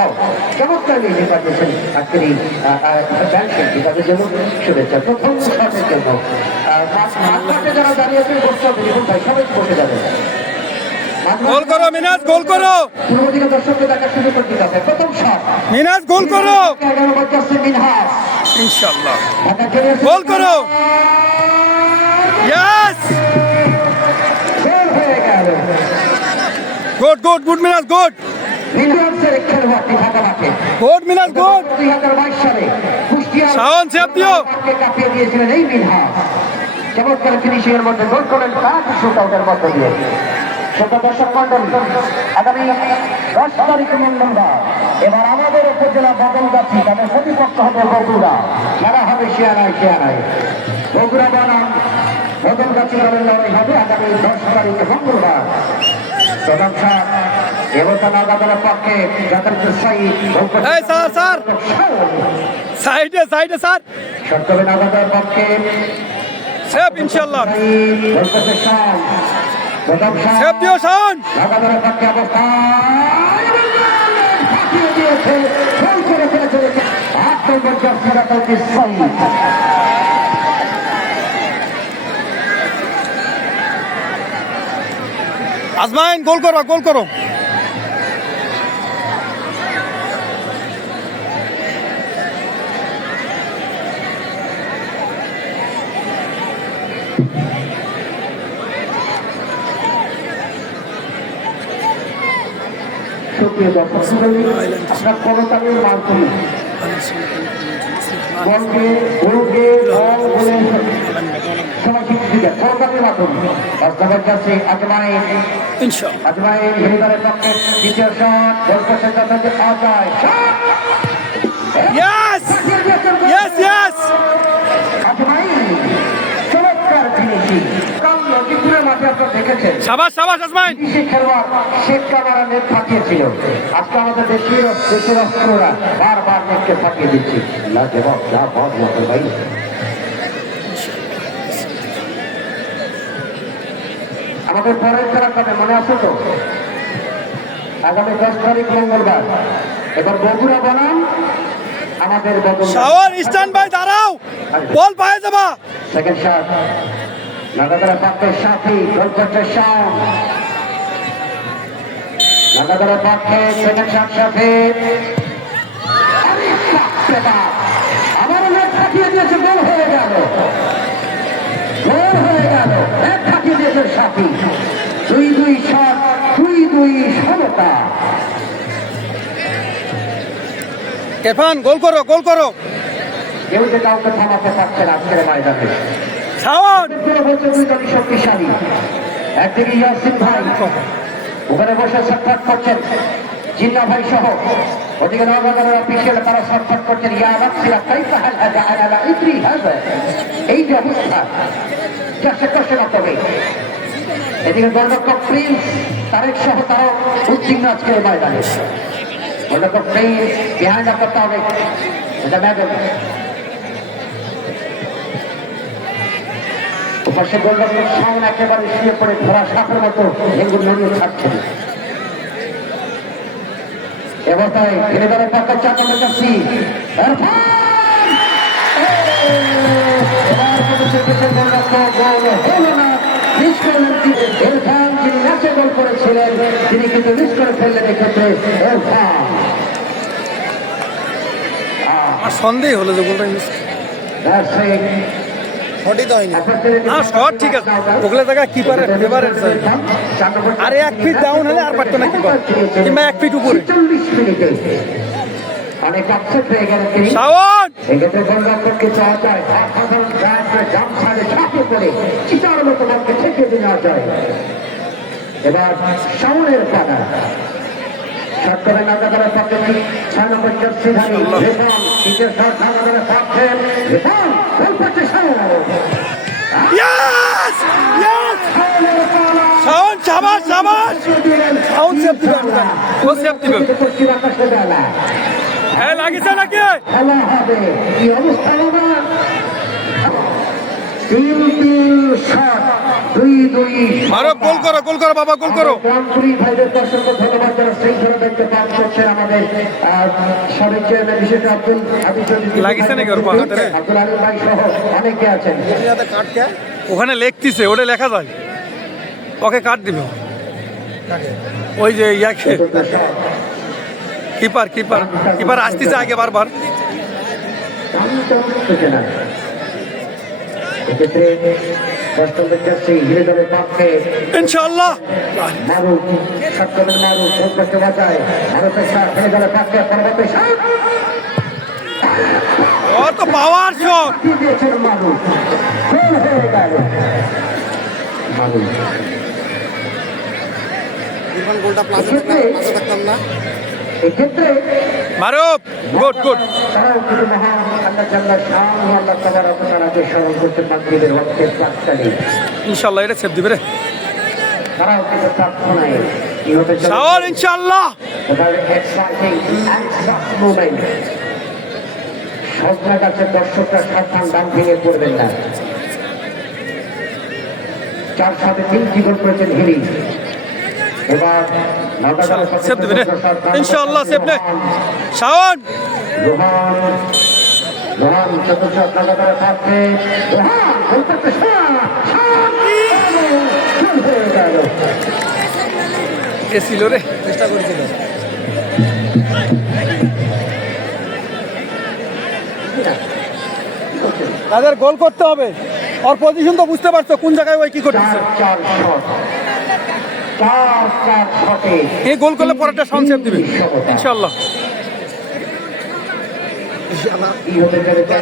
Wow চমৎকার music পাঠিয়েছেন আজকের এই ব্যান্ড শিল্পী তাদের জন্য শুভেচ্ছা। প্রথম শটের জন্য মাঠে যারা দাঁড়িয়ে আছেন বসতে হবে, রিপন ভাই সবাই বসে যাবেন। গোল করো মিনাজ, গোল করো। পূর্ব দিকে দর্শকদের দেখার সুযোগ করে দিতে হবে। প্রথম শট মিনাজ, গোল করো 11 বছর মিনহাজ ইনশাআল্লাহ। গোল করো। ইয়েস, গোল হয়ে গেল। Good good good Minaj, good মিনহাজের খেলোয়াড়টি ঢাকা মাঠে গুড মিনাজ, গুড। 2022 সালে কুষ্টিয়া শাওন সেভ দিও। কাঁপিয়ে দিয়েছিলেন এই মিনহাজ। চমৎকার ফিনিশিং এর মধ্যে গোল করেন তার শুট আউটের মধ্য দিয়ে। দর্শক মন্ডল, আগামী 10 তারিখ মঙ্গলবার এবার আমাদের উপজেলা বদলগাছি তাদের প্রতিপক্ষ হবে বগুড়া। খেলা হবে শিয়ানায় বগুড়া বনাম বদলগাছি দলের লড়াই হবে আগামী 10 তারিখ মঙ্গলবার। প্রথম শট দেবতা নাগাদলের পক্ষে যথার্থ সাইড এই স্যার স্যার সাইডে সাইডে স্যার সত্যবে নাগাদলের পক্ষে সেভ ইনশাআল্লাহ। প্রথম শট সেভ দিও শাওন। নাগাদলের পক্ষে অবস্থান ফাটিয়ে দিয়েছে, গোল করে ফেলেছে 8 নম্বর জার্সি যথার্থ সাইড। আজমাইন গোল করো, গোল করো। সুপ্রিয় দর্শক মণ্ডলী, আমরা করতালির মাধ্যমে বলকে গোলকে বল বলে সবাই স্বীকৃতি দেয় করতালির মাধ্যমে। বাস্তবের কাছে আজমাইন ইনশাআল্লাহ। আজমাইন হরিবারের পক্ষে দ্বিতীয় শট গোল করতে যথাযথ আদায়। Yes yes yes. আজমাইন চমৎকার ফিনিশিং। লক্ষ্মীপুরের মাঠে আপনারা দেখেছেন শাবাশ শাবাশ আজমাইন। বিদেশি খেলোয়াড় শেখ কামারা নেট ফাটিয়েছিল। আজকে আমাদের দেশের অস্ত্ররা বারবার নেটকে ফাটিয়ে দিচ্ছে। ভাই আমাদের পরের খেলা কবে মনে আছে তো? আগামী 10 তারিখ মঙ্গলবার। এবার বগুড়া বনাম আমাদের শাওন স্ট্যান্ড বাই, দাঁড়াও, বল পায়ে যাবা। সেকেন্ড শট নাগাদার পক্ষে সাথী গোল করছে শাওন। নাগাদার পক্ষে সেকেন্ড শট সাথী আমার নেট ফাটিয়ে দিয়েছে, গোল হয়ে গেল, গোল হয়ে গেল। নেট ফাটিয়ে দিয়েছে সাথী। 2-2 শট, 2-2 সমতা। ইরফান গোল করো, গোল করো। কেউ যে কাউকে থামাতে পারছে না আজকের ময়দানে। শাওন বলছে দুই দলই শক্তিশালী। একদিকে ইয়াসিন ভাই ওখানে বসে সাক্ষাৎ করছেন, জিন্না ভাই সহ। ওদিকে নগরের অফিসিয়াল তারা সাক্ষাৎ করছেন। এই যে অবস্থা যা সে কষ্ট না তবে। এদিকে গোলরক্ষক প্রিন্স তারেক সহ তারাও উদ্বিগ্ন আজকের ময়দানে। গোলরক্ষক প্রিন্স বিহাইন্ড করতে হবে, এটা ম্যাডেল। পাশে গোলরক্ষক শাওন একেবারে শুয়ে পড়ে ধরা সাপের মতো এগুলো নড়িয়ে ছাড়ছেন। এবারটায় ঘিরেদারের পক্ষে 4 নম্বর জার্সি ইরফান যিনি ম্যাচে গোল করেছিলেন তিনি কিন্তু মিস করে ফেললেন এক্ষেত্রে। আর সন্দেহ হলো যে গোলটা মিস শটই তো হয়নি। হ্যাঁ শট ঠিক আছে, ওগুলো জায়গা কিপারের ফেভারেট। আরে 1 ফিট ডাউন হলে আর পারতো না কিপার, কিংবা 1 ফিট উপরে। 40 মিনিটে অনেক আপসেট হয়ে গেলেন তিনি। শাওন এক্ষেত্রে গোলরক্ষককে চাওয়া যায় অসাধারণ ব্যাটে জাম ছাড়ে ঝাঁপিয়ে পড়ে চিতার মতো বলকে ঠেকিয়ে দেওয়া যায়। এবার শাওনের পালা। সত্তরে নাগাদারের পক্ষে 6 নম্বর জার্সিধারী রিপন। দ্বিতীয় শট নাগাদারের পক্ষে রিপন, গোল করছে শাওন। Yes yes. শাওন শাবাশ শাবাশ। শাওন সেভ দিবে, ও সেভ দিবে। পশ্চিম আকাশে বেলা হ্যাঁ লাগিছে নাকি? খেলা হবে কি অবস্থা হবে। 3-3 শট 2-2 মারো, গোল করো বাবা, গোল করো। গ্রামপুরি ভাইদের দর্শককে ধন্যবাদ যারা শৃঙ্খলা দেখতে পাঠ করছেন আমাদের সাবেক চেয়ারম্যান বিশেষ আব্দুল লাগিছে নাকি ওর পা হাতে? আব্দুল আলী ভাই সহ অনেকে আছেন। ওখানে লেখতিছে, ওটা লেখা যায়, ওকে কাট দিবে ওই যে ইয়াকে কিপার আসতেছে আগে বারবার। সূচনা এক্ষেত্রে দর্শকদের কাছে হিরে দলের পক্ষে ইনশাআল্লাহ মারুফ সপ্তমের মারুফ ভোট করতে বাঁচায় মারুফের সাথ হিরে দলের পক্ষে পরবর্তী সাত ও তো পাওয়ার শট। কি দিয়েছেন মারুফ, গোল হয়ে গেল মারুফ। এক্ষেত্রে মারুফ, গুড তারাও কিন্তু মহান আল্লাহ জাল্লাহ শান আল্লাহ তাবারক ওয়া তাআলাকে স্মরণ করতে মাগরিবের ওয়াক্তে প্রার্থনা। ইনশাআল্লাহ এটা সেভ দিবে রে তারাও কিন্তু প্রার্থনায় কি হতে চলেছে শাওন ইনশাআল্লাহ। তাদের এক্সাইটিং অ্যান্ড মোমেন্ট। সজনা গাছের দর্শকরা সাবধান, ডান ভেঙে পড়বেন না। 4-3 গোল করেছেন হিরি। এবার সেভ দিবে রে ইনশাআল্লাহ, সেভ নে শাওন। রোহান চতুর্থ লাগাতার থাকছে, রোহান গোল করতে হয়ে গেল। এ ছিল রে, চেষ্টা করেছিল। তাদের গোল করতে হবে, ওর পজিশন তো বুঝতে পারছো কোন জায়গায় ওই কি করতেছে। 4 শটে এই গোল করলে পরেরটা শাওন সেভ দিবে ইনশাআল্লাহ। কি হতে চলেছে